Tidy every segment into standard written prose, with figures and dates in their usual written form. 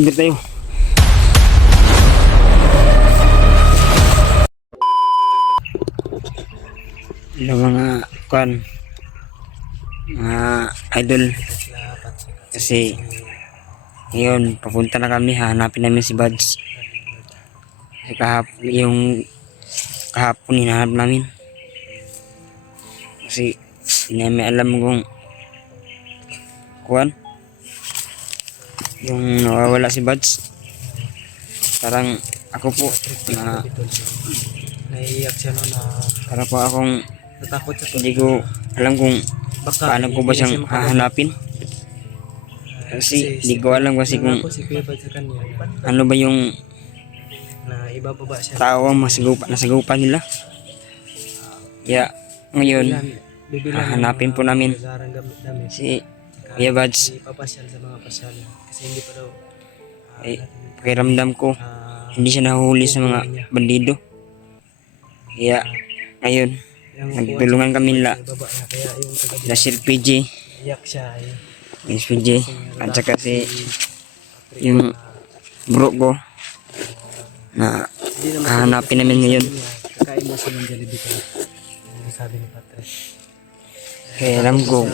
Hindi tayo. Hello mga kwan, mga idol. Kasi ngayon papunta na kami, hahanapin namin si Buds. Kasi kahapon hinahanap namin. Kasi hindi namin alam kung kwan yung nawawala si Buds. Parang ako po na naiiyak siya no, na para po akong natakot siya. hindi ko alam kung Baka paano ko ba hindi na siyang siya makabalik. hahanapin. Kasi hindi ko alam kasi kung nangako si Kuya Bad sa kanya na, ano ba yung na ibababa siya. tao ang nasagupan nila. Kaya ngayon Bibilan hahanapin po namin damit. si Kuya Buds. Ipapasyal sa mga pasyal kasi hindi pa daw Ay, pakiramdam ko hindi siya nahuhuli sa mga bandido. Kaya ngayon nagtulungan kami nila kaya yung na Sir PJ, iyak siya Miss PJ, at saka si yung bro ko na hahanapin namin ngayon. Kakain mo siya ng Jollibee ka. Sabi ni Patrick. Kaya alam ko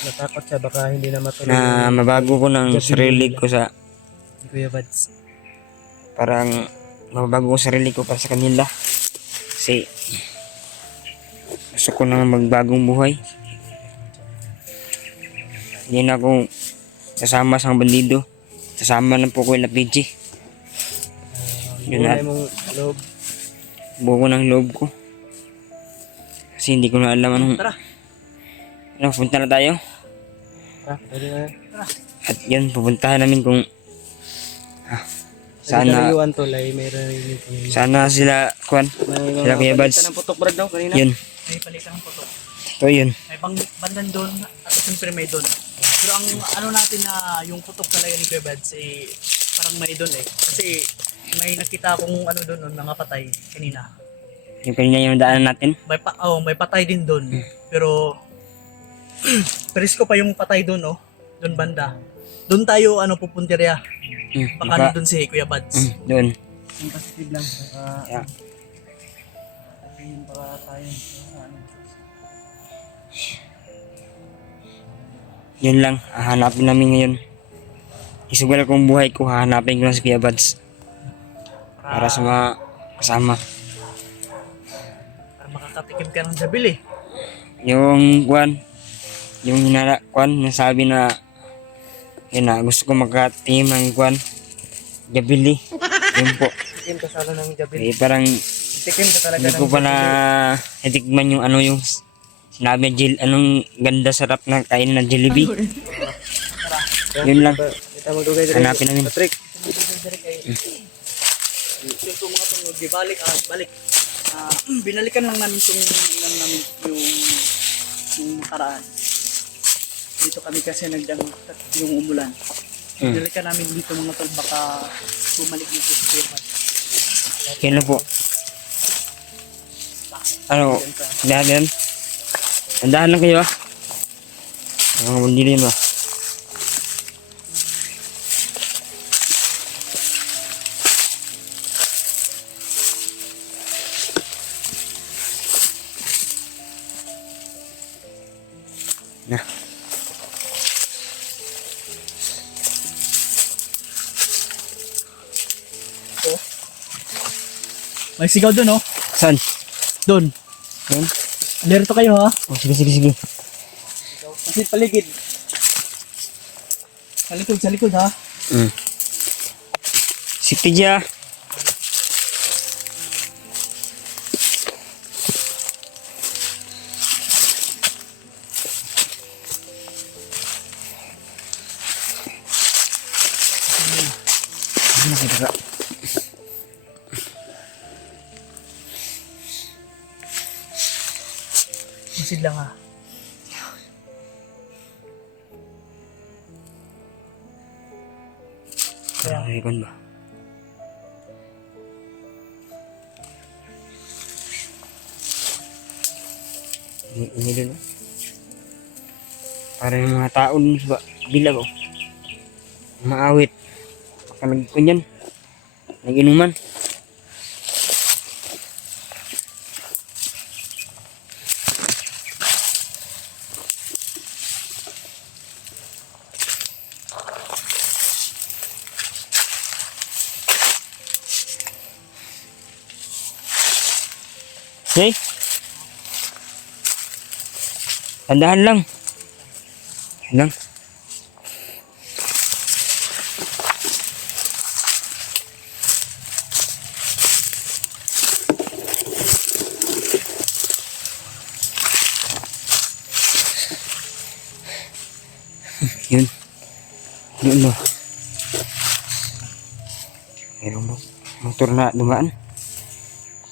Natakot siya baka hindi na matuloy na mabago ko ng sarili ko sa Kuya Buds. parang mababago ko sarili ko para sa kanila. Kasi gusto ko na magbagong buhay. Hindi na ako sasama sa bandido. Sasama lang po ko na PG. Yun na. Mong loob. Buo ko ng loob ko. Kasi hindi ko na alam anong... Tara. Ano, punta na tayo. Pwede na. At yun, pupuntahan namin kung... Sana sana... Sana sila, Kwan. Sila Kuya Buds. Ng putok Brad daw kanina. Yun. May palitan ng putok. Ito yun. May bandan doon at siyempre may doon. Pero ang ano natin na yung putok talaga ni Kuya Buds eh, parang may doon eh. Kasi may nakita akong ano doon, mga patay kanina. Yung kanina yung daanan natin. May patay din doon. Pero perisko pa yung patay doon, oh. Doon banda. Doon tayo pupuntirya. Baka doon si Kuya Buds. Doon. Yung positive lang. Yeah. Sabihin baka tayo. Yun lang, hahanapin namin ngayon. Isugal kong buhay ko, hahanapin ko lang si Kuya Buds. Para sa mga kasama. Para makakatikim ka ng jabil eh. Yung Kwan, yung Kwan, nasabi na yun na, gusto ko magka-team ng Kwan, Jabili. Yun po. Tikim ka sana ng jabil. Eh, parang Tikim ka talaga hindi ko pa na itikman yung yung sinabi anong ganda sarap na kain ng Jollibee. Yun lang. Kita magdugay dito. Hanapin namin. Patrick. Yung po mga tunog, balik. Binalikan lang namin yung nakaraan. Dito kami kasi yung umulan. Binalikan namin dito mga tol, baka bumalik dito sa Kuya Buds. Yun lang po. Ano, dahan. Andahan lang kayo ah. Mga bandilin ba? Nah. May sigaw doon, oh. Saan? Doon. Yun? Alerto kayo, ha. Oh, sige. Kasi paligid. Sa likod, ha. Safety dyan. Masid lang, ha. Kaya, Rikon ba? Ini dulu. Para yung mga tao dun sa bilag oh. Maawit. Kanag-kunyan. Nag-inuman. Okay? Tandahan lang. Lang. Yun. Yun no. Mayroong motor na dumaan.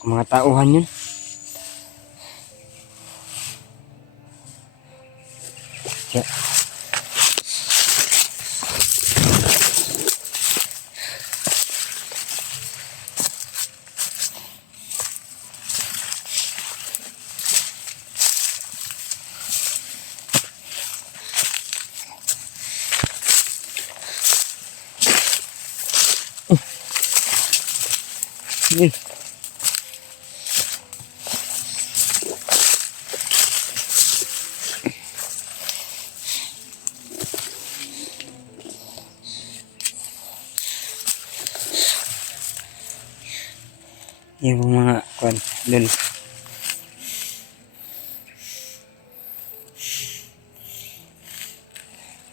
Mga tauhan yun. Ya. Yun. Yung mga kwan dun.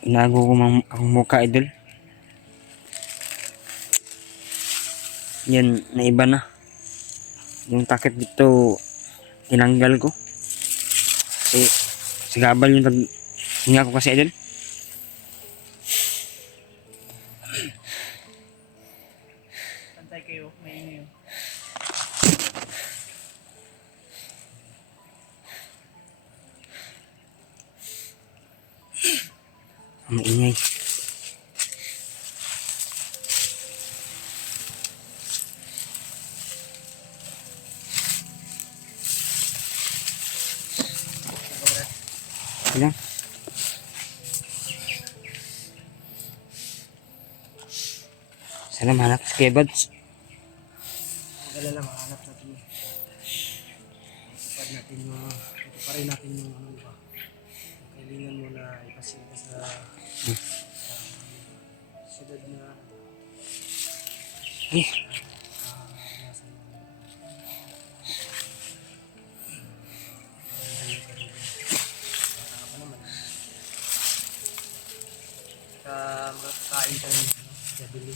Inago ko ang mukha idol. Yan, naiba na. Yung takip dito, tinanggal ko. Kasi, sigabal yung hinga ko kasi idol. Pantay kayo, may yun. Maingay. Ilang? Sana mahanap si Kebads. Mag-alala, mahanap natin yun. Tupad natin yung, tuparin natin yung ano ba. Kailangan mo na ipasin ka sa siyudad na Eh, nasa bata pa naman. Makakain ka rin, gabili.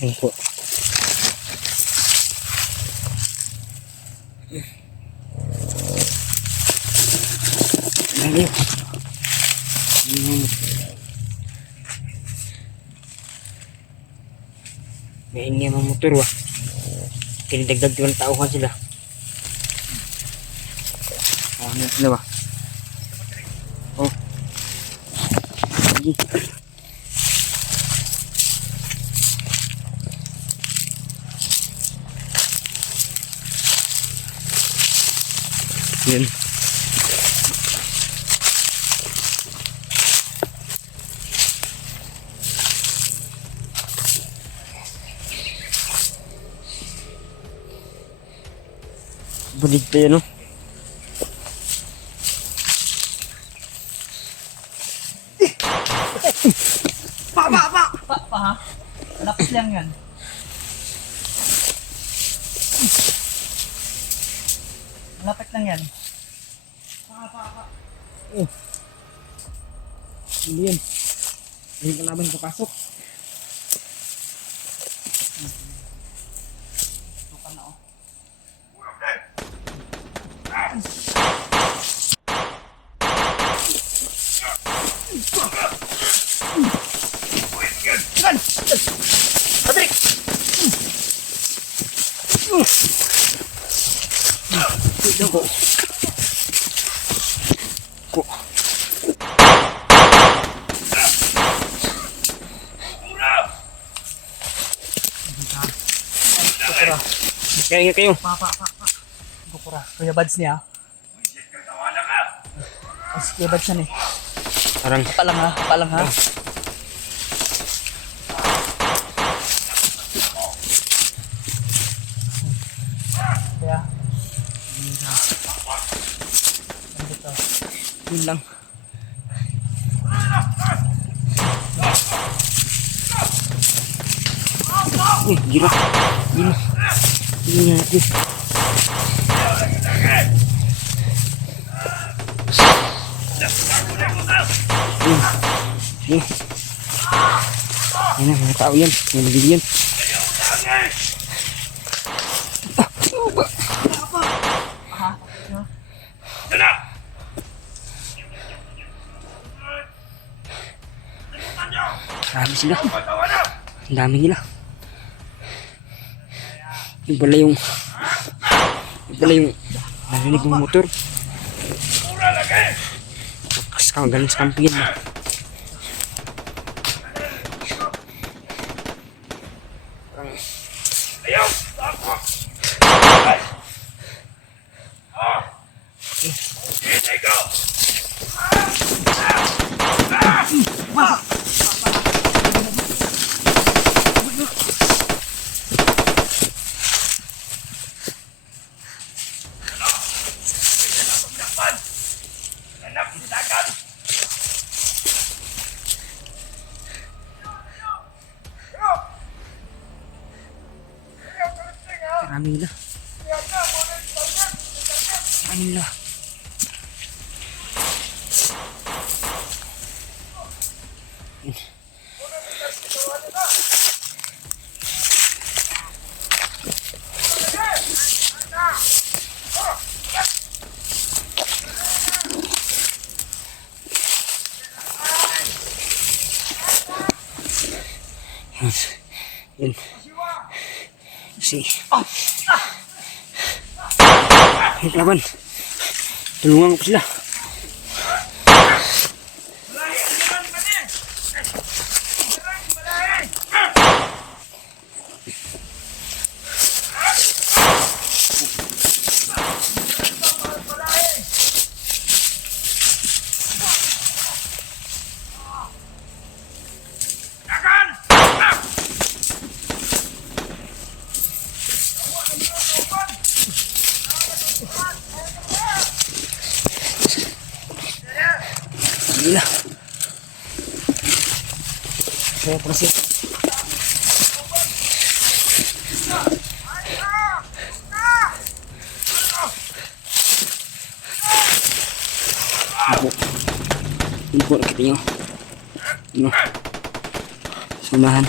yun po. Lagi. May hindi mga motor wah. Kinidagdag yung tauhan sila. Ano sila wah. Oh. Lagi. Yun. Bulig pa yun, no? Pa ha? Lapit lang yan. Lapit lang yan. Hindi yan. Hindi ka laban papasok. Ito ka na oh. Ko. Ko. Gukura. Kaya nga kayo. Gukura. Kuya Bads niya. Kuya Bads yan eh. Parang Palang ha. Kaya. Dito. yun lang. Uy, gira. Gira. Gira natin. Yun. Yan na, mga tao yan. Mga nabili yan. Marami sila. Ang dami nila. Yung pala yung narinig ng motor. Tapos ka magaling sa kampiyan. Marami nila. Marami nila. Yun. Si yung laban. Tulungan ko sila. Gila. Saya persi. Ibu kita nyo. Ano? Sunahan.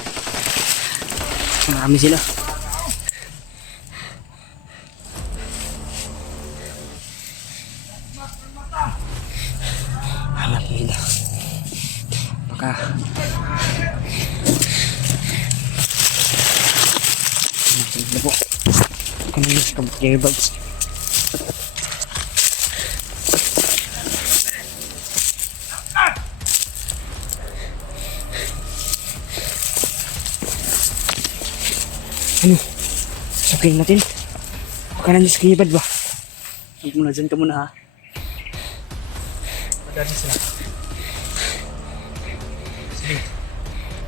Marami sila. Hanap nila. Baka hanapin nila po. Kanina sa earbuds. Ano? Sabihin natin. Baka nandiyan sa earbud ba? Huwag muna dyan ka muna ha. Madami sila. Sige.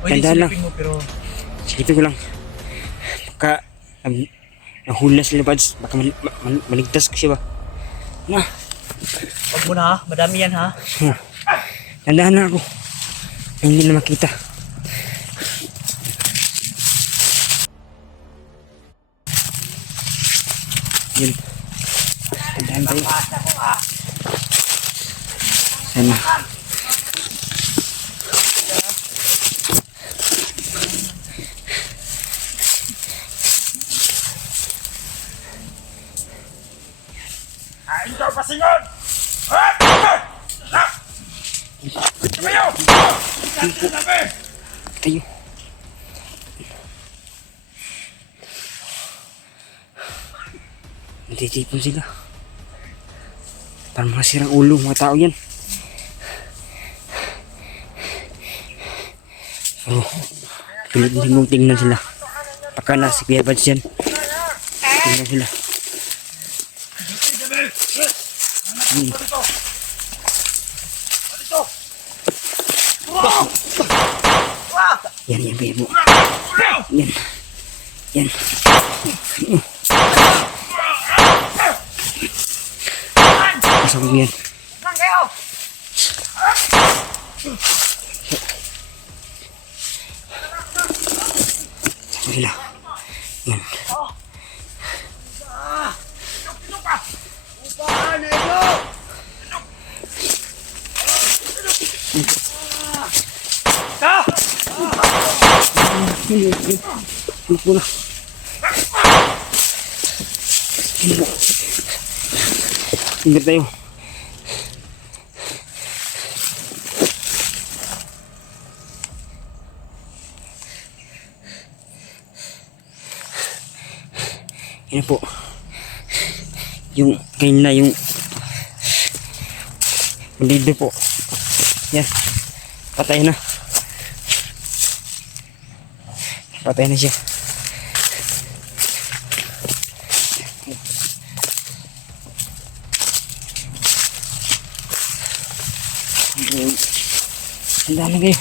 Pwede Tandaan lang. silipin mo pero Sige ko lang. Baka nahuli na sila buds. Baka maligtas ko siya ba? Na. huwag muna ha. Madami yan ha. Tandaan na ako. Ay, hindi na makita. Yun. Tandaan tayo. Sana. Ikaw pasingon! Kayo! Tayo. Hindi Nagtitipon sila. Parang mga sirang ulo, mga tao yan. Pero, pilit mong tingnan sila. Baka na si Kuya Bads yan. Tingnan sila. Yan, yan, Kuya mo. Yan. Yan. Pasok mo yan. Pasok sila. Yan. Tulog mo na. Ingat tayo. Yan po. Yung kanina yung bandido po. Yan. Patay na. Patay na siya. Handa na kayo.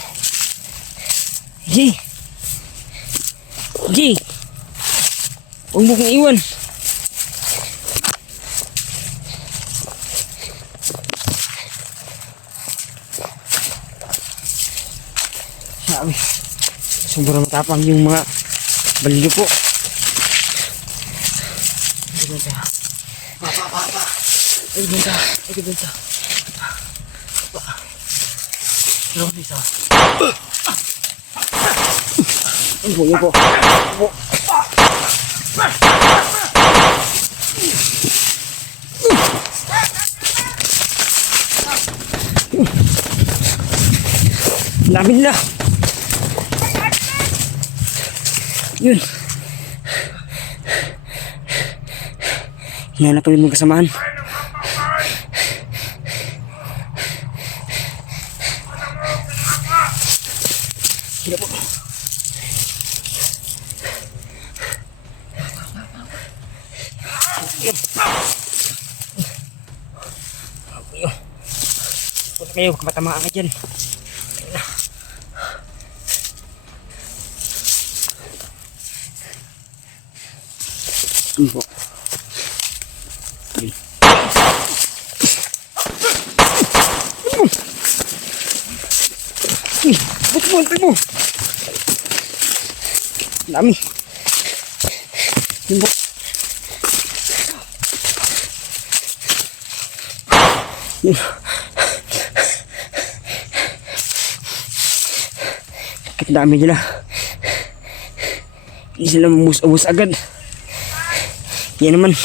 G! G! Huwag mo kong iwan. Sabi, sobrang matapang yung mga balido po. Ay, benta. Ay, benta. Ay, benta. Pero dito. Yan po, yan po. Yan po. Dami nila. Yun. Hinanap pa rin mong kasamahan. Sila po. Punta kayo, kamatamaan ka dyan. Yun po. Yun. Ba't mo, antay mo? Dami. Yun po. Yun. Bakit dami nila? Hindi sila mamus-abus agad. Yan naman.